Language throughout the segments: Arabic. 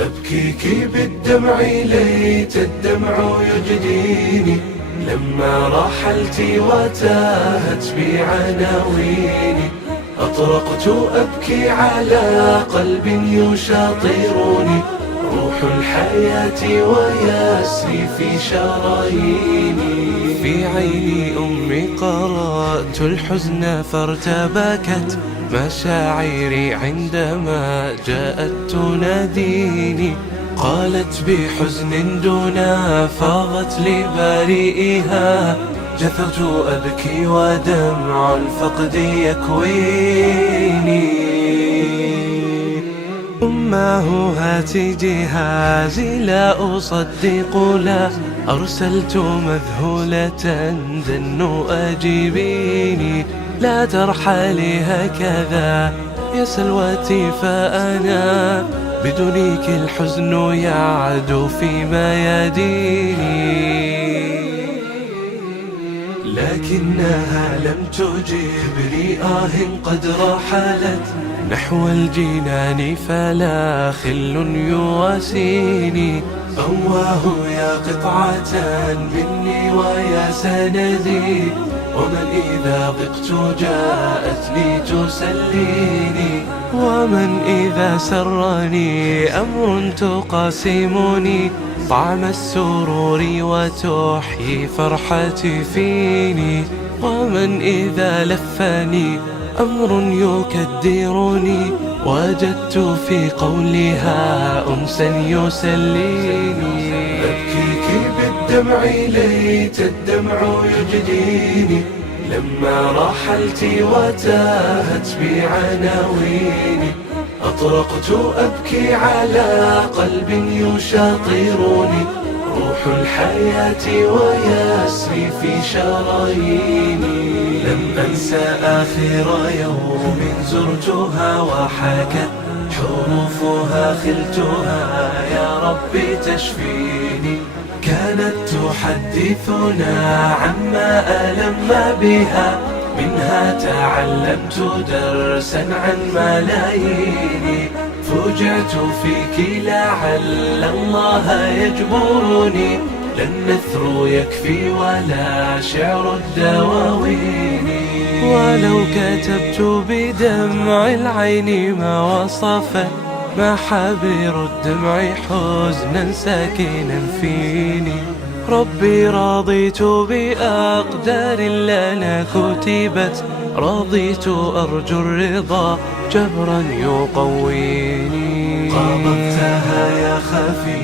أبكيك بالدمع ليت الدمع يجديني لما رحلت وتاهت بي عناويني. أطرقت أبكي على قلب يشاطرني، روح الحياة ويسري في شراييني. في عيني أمي قرأت الحزن فارتبكت مشاعري عندما جاءت تناديني. قالت بحزن دنا فاضت لبريئها، جثوت أبكي ودمع الفقد يكويني. أماه هاتي جهازي لا أصدق، لا أرسلت مذهولة دن أجيبيني. لا ترحلي هكذا يا سلوتي، فأنا بدونك الحزن يعدو في مياديني. لكنها لم تجبني، قد رحلت نحو الجنان فلا خل يواسيني. أواه يا قطعة مني ويا سندي، ومن إذا ضقت جاءت لي تسليني. ومن إذا سرني أمر تقاسمني طعم السرور وتحيي فرحتي فيني. ومن إذا لفني أمر يكدرني وجدت في قولها أنسا يسليني. أبكيك بالدمع ليت الدمع يجديني لما رحلت وتاهت بي عناويني. أطرقت أبكي على قلب يشاطرني، روح الحياة ويسري في شراييني. لم أنسى آخر يوم زرتها وحكت حروفها خلتها يا ربي تشفيني. كانت تحدثنا عما ألم بها، منها تعلمت درسا عن ملايين. فوجعت فيك لعل الله يجبرني، لا النثر يكفي ولا شعر الدواوين. ولو كتبت بدمع العين ما وصفت ما حبر الدمع حزنا ساكنا فيني. ربي رضيت بأقدار لنا كتبت، رضيت أرجو الرضا جبرا يقويني. قابلتها يا خفي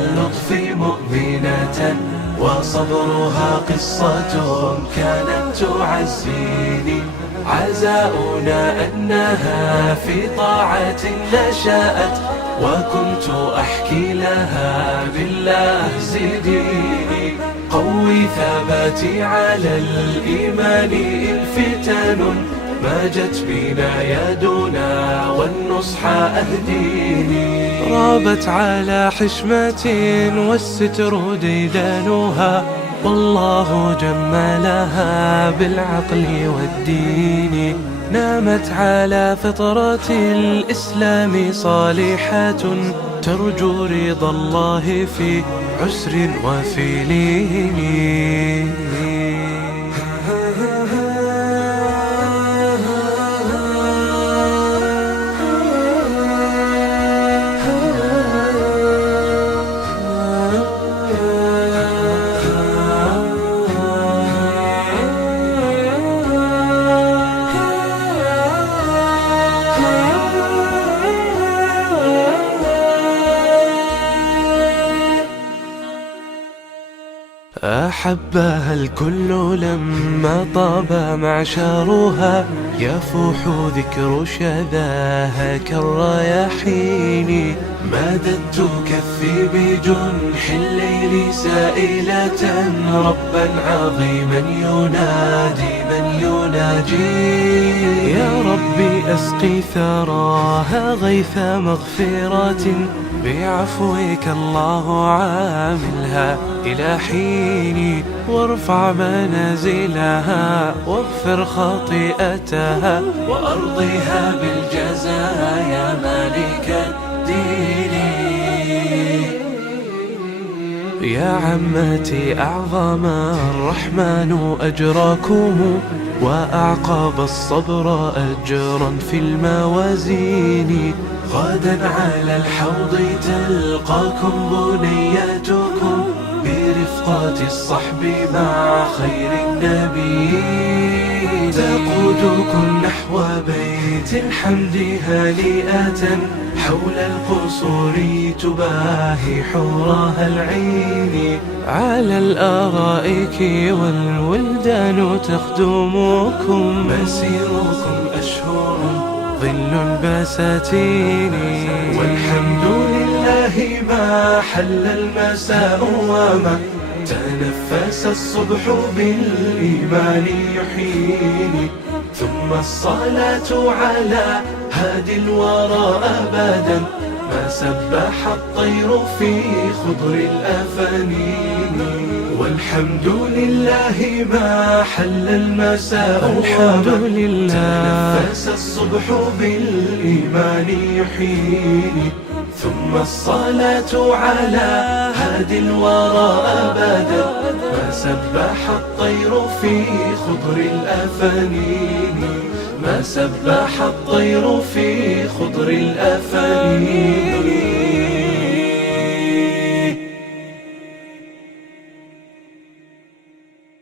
اللطف مؤمنة، وصبرها قصة كانت تعزيني. عزاؤنا أنها في طاعة نشأت، وكنت أحكي لها بالله زديني. قوي ثباتي على الإيمان الفتن ما جت بنا يدنا، والنصح أهديني. رابت على حشمة والستر ديدانها، والله جملها بالعقل والدين. نامت على فطرة الإسلام صالحة، ترجو رضا الله في عسر وفي لين. أحبها الكل لما طاب معشرها، يفوح ذكر شذاها كالرياحين. مددت كفي بجنح الليل سائلة ربا عظيما ينادي من يناجي. يا ربي أسقي ثراها غيث مغفرة بعفوك الله عاملها إلى حين، وارفع منازلها واغفر خطيئتها وأرضها بالجزاء يا مالك الدين. يا عمتي أعظم الرحمن أجراكم وأعقب الصبر أجرا في الموازين. غدا على الحوض تلقاكم بنياتكم برفقة الصحب مع خير النبي. تقودكم نحو بيت الحمد هانئة حول القصور تباهي حورها العين. على الآرائك والولدان تخدمكم مسيركم أشهر ظل البساتين. والحمد لله ما حل المساء وما تنفس الصبح بالإيمان يحييني. ثم الصلاة على هادي الورى أبدا ما سبح الطير في خضر الأفانين. والحمد لله ما حل المساء الحمد لله تنفس الصبح بالإيمان يحييني. ثم الصلاة على هادي الورى أبدا ما سبح الطير في خضر الأفانين. ما سبح الطير في خضر الأفانين.